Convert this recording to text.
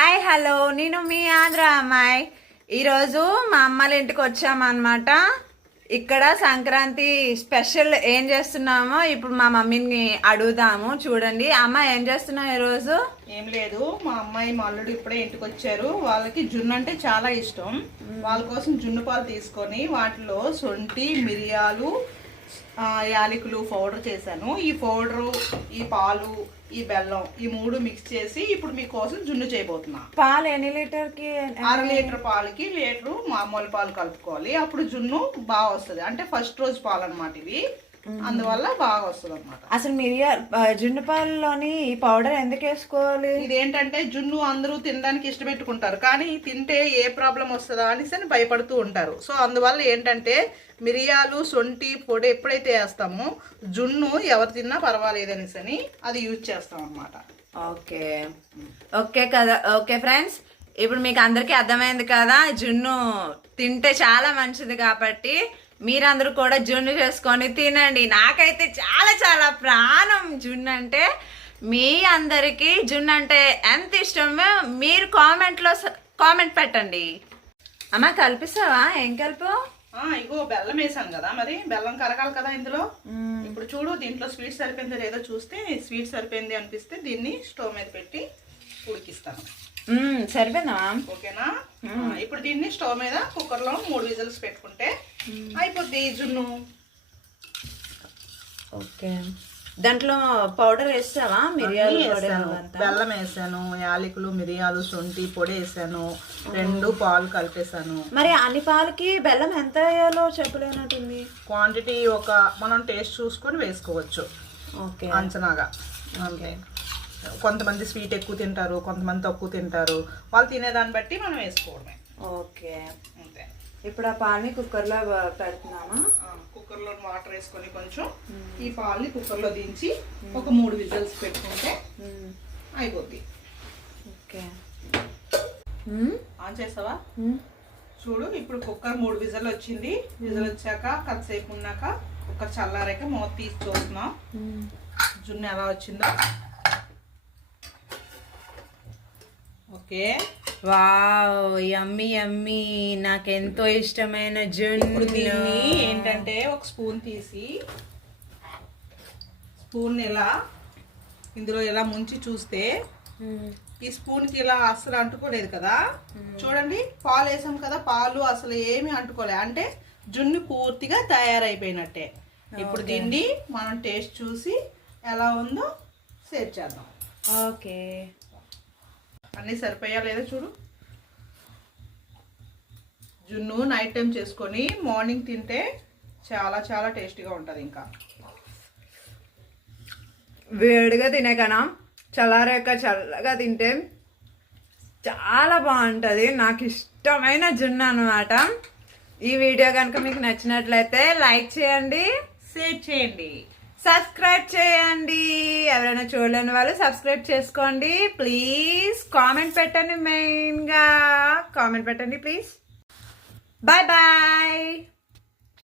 Hi hello నేను మీ ఆంధ్ర అమ్మాయి. ఈరోజు మా అమ్మల ఇంటికి వచ్చామన్నమాట. ఇక్కడ సంక్రాంతి స్పెషల్ ఏం చేస్తున్నామో ఇప్పుడు మా మమ్మీని అడుగుదాము. చూడండి అమ్మ, ఏం చేస్తున్నావు ఈరోజు? ఏం లేదు, మా అమ్మాయి మా అల్లుడు ఇప్పుడే ఇంటికి వచ్చారు. వాళ్ళకి జున్ను అంటే చాలా ఇష్టం. వాళ్ళ కోసం జున్ను పాలు తీసుకొని వాటిలో శొంఠి, మిరియాలు, యాలకులు పౌడర్ చేశాను. ఈ పౌడరు, ఈ పాలు, ఈ బెల్లం, ఈ మూడు మిక్స్ చేసి ఇప్పుడు మీకోసం జున్ను చేయబోతున్నా. పాలు ఎన్ని లీటర్కి? 6 లీటర్ పాలకి లీటరు మామూలు పాలు కలుపుకోవాలి. అప్పుడు జున్ను బాగా వస్తుంది. అంటే ఫస్ట్ రోజు పాలు అనమాట ఇవి, అందువల్ల బాగా వస్తుంది అనమాట. అసలు జున్ను పాలలోని ఈ పౌడర్ ఎందుకు వేసుకోవాలి? ఇదేంటంటే జున్ను అందరూ తినడానికి ఇష్టపెట్టుకుంటారు, కానీ తింటే ఏ ప్రాబ్లం వస్తుందా అనేసి భయపడుతూ ఉంటారు. సో అందువల్ల ఏంటంటే మిరియాలు, శొంఠి పొడి ఎప్పుడైతే వేస్తామో జున్ను ఎవరు తిన్నా పర్వాలేదు అనేసి అది యూజ్ చేస్తాం అనమాట. ఓకే ఓకే కదా. ఓకే ఫ్రెండ్స్, ఇప్పుడు మీకు అందరికీ అర్థమైంది కదా, జున్ను తింటే చాలా మంచిది కాబట్టి మీరందరూ కూడా జున్ను చేసుకొని తినండి. నాకైతే చాలా చాలా ప్రాణం జున్ను అంటే. మీ అందరికీ జున్ను అంటే ఎంత ఇష్టమో మీరు కామెంట్ పెట్టండి. అమ్మ, కలిపిస్తావా? ఏం కలుపు? ఇగో బెల్లం వేసాను కదా, మరి బెల్లం కరగాలి కదా ఇందులో. ఇప్పుడు చూడు, దీంట్లో స్వీట్ సరిపోయిందో లేదో చూస్తే, స్వీట్ సరిపోయింది అనిపిస్తే దీన్ని స్టవ్ మీద పెట్టి ఉడికిస్తాను. సరిపోయిందా? ఓకేనా? ఇప్పుడు దీన్ని స్టవ్ మీద కుక్కర్లో 3 విజిల్స్ పెట్టుకుంటే అయిపోద్ది జున్ను. ఓకే, దాంట్లో పౌడర్ వేస్తావా? మిరియాలు, బెల్లం వేసాను, యాలకులు, మిరియాలు, శొంఠి పొడి వేసాను, 2 పాలు కలిపేసాను. మరి అన్ని పాలకి బెల్లం ఎంత వేయాలో చెప్పలేనట్టుంది. క్వాంటిటీ మనం టేస్ట్ చూసుకొని వేసుకోవచ్చు. ఓకే, అంచనాగా. అంతే. కొంతమంది స్వీట్ ఎక్కువ తింటారు, కొంతమంది తక్కువ తింటారు. వాళ్ళు తినేదాన్ని బట్టి మనం వేసుకోవడమే. ఓకే, అంతే. ఇప్పుడు ఆ పాలని కుక్కర్లో పెడుతున్నామా? కుక్కర్లో వాటర్ వేసుకొని కొంచెం ఈ పాలని కుక్కర్లో దించి ఒక 3 విజిల్స్ పెట్టుకుంటే అయిపోద్ది. ఓకే, ఆన్ చేసావా? చూడు, ఇప్పుడు కుక్కర్ 3 విజిల్ వచ్చింది. విజిల్ వచ్చాక కాసేపు ఉన్నాక కుక్కర్ చల్లారాక మూత తీసి చూస్తున్నాం జున్ను ఎలా వచ్చిందో. ఓకే, వావ్, యమ్మీ యమ్మీ, నాకెంతో ఇష్టమైన జున్ను. ఇప్పుడు దీన్ని ఏంటంటే ఒక స్పూన్ తీసి స్పూన్ ఇలా ఇందులో ఇలా ముంచి చూస్తే ఈ స్పూన్కి ఇలా అసలు అంటుకోలేదు కదా. చూడండి, పాలు వేసాం కదా, పాలు అసలు ఏమీ అంటుకోలే, అంటే జున్ను పూర్తిగా తయారైపోయినట్టే. ఇప్పుడు దీన్ని మనం టేస్ట్ చూసి ఎలా ఉందో షేర్ చేద్దాం. ఓకే, అన్నీ సరిపోయా లేదా చూడు. జున్ను నైట్ టైం చేసుకొని మార్నింగ్ తింటే చాలా చాలా టేస్టీగా ఉంటుంది. ఇంకా వేడిగా తినే కన్నా చల్లారాక చల్లగా తింటే చాలా బాగుంటుంది. నాకు ఇష్టమైన జున్ను అనమాట. ఈ వీడియో కనుక మీకు నచ్చినట్లయితే లైక్ చేయండి, షేర్ చేయండి, సబ్స్క్రైబ్ చేయండి. ఎవరైనా చూడలేని వాళ్ళు సబ్స్క్రైబ్ చేసుకోండి ప్లీజ్. కామెంట్ పెట్టండి, మెయిన్గా కామెంట్ పెట్టండి ప్లీజ్. Bye bye.